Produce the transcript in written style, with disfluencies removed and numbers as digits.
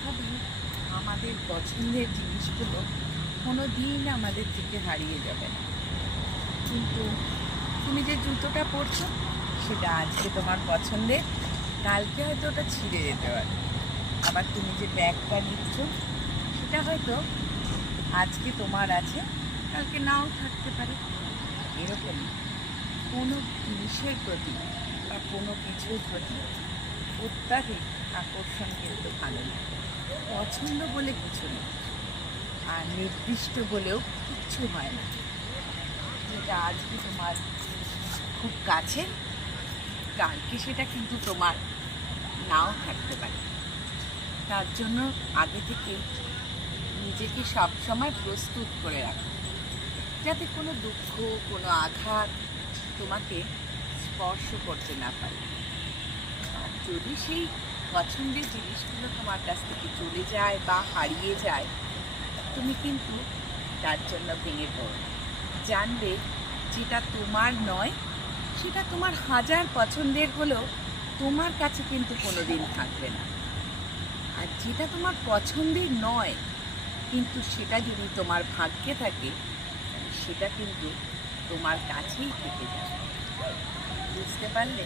ভাবি আমাদের পছন্দের জিনিসগুলো কোনো দিন আমাদের থেকে হারিয়ে যাবে না। কিন্তু তুমি যে জুতোটা পরছো সেটা আজকে তোমার পছন্দের, কালকে হয়তো ওটা ছিঁড়ে যেতে পারে। আবার তুমি যে ব্যাগটা নিচ্ছ সেটা হয়তো আজকে তোমার আছে, কালকে নাও থাকতে পারে। এরকমই কোনো জিনিসের প্রতি বা কোনো কিছুর প্রতি অত্যাধিক আকর্ষণ কিন্তু ভালো না। পছন্দ বলে কিছু নেই, আর নির্দিষ্ট বলেও কিচ্ছু হয় না। যেটা আজকে তোমার খুব কাছে, কালকে সেটা কিন্তু তোমার নাও থাকতে পারে। তার জন্য আগে থেকে নিজেকে সবসময় প্রস্তুত করে রাখো, যাতে কোনো দুঃখ, কোনো আঘাত তোমাকে স্পর্শ করতে না পারে। আর যদি সেই পছন্দের জিনিসগুলো তোমার কাছ থেকে চলে যায় বা হারিয়ে যায়, তুমি কিন্তু তার জন্য ভেঙে পড়ো। জানবে যেটা তোমার নয় সেটা তোমার হাজার পছন্দের হলেও তোমার কাছে কিন্তু কোনোদিন থাকবে না। আর যেটা তোমার পছন্দের নয় কিন্তু সেটা যদি তোমার ভাগ্যে থাকে, সেটা কিন্তু তোমার কাছেই থেকে যাবে। বুঝতে পারলে?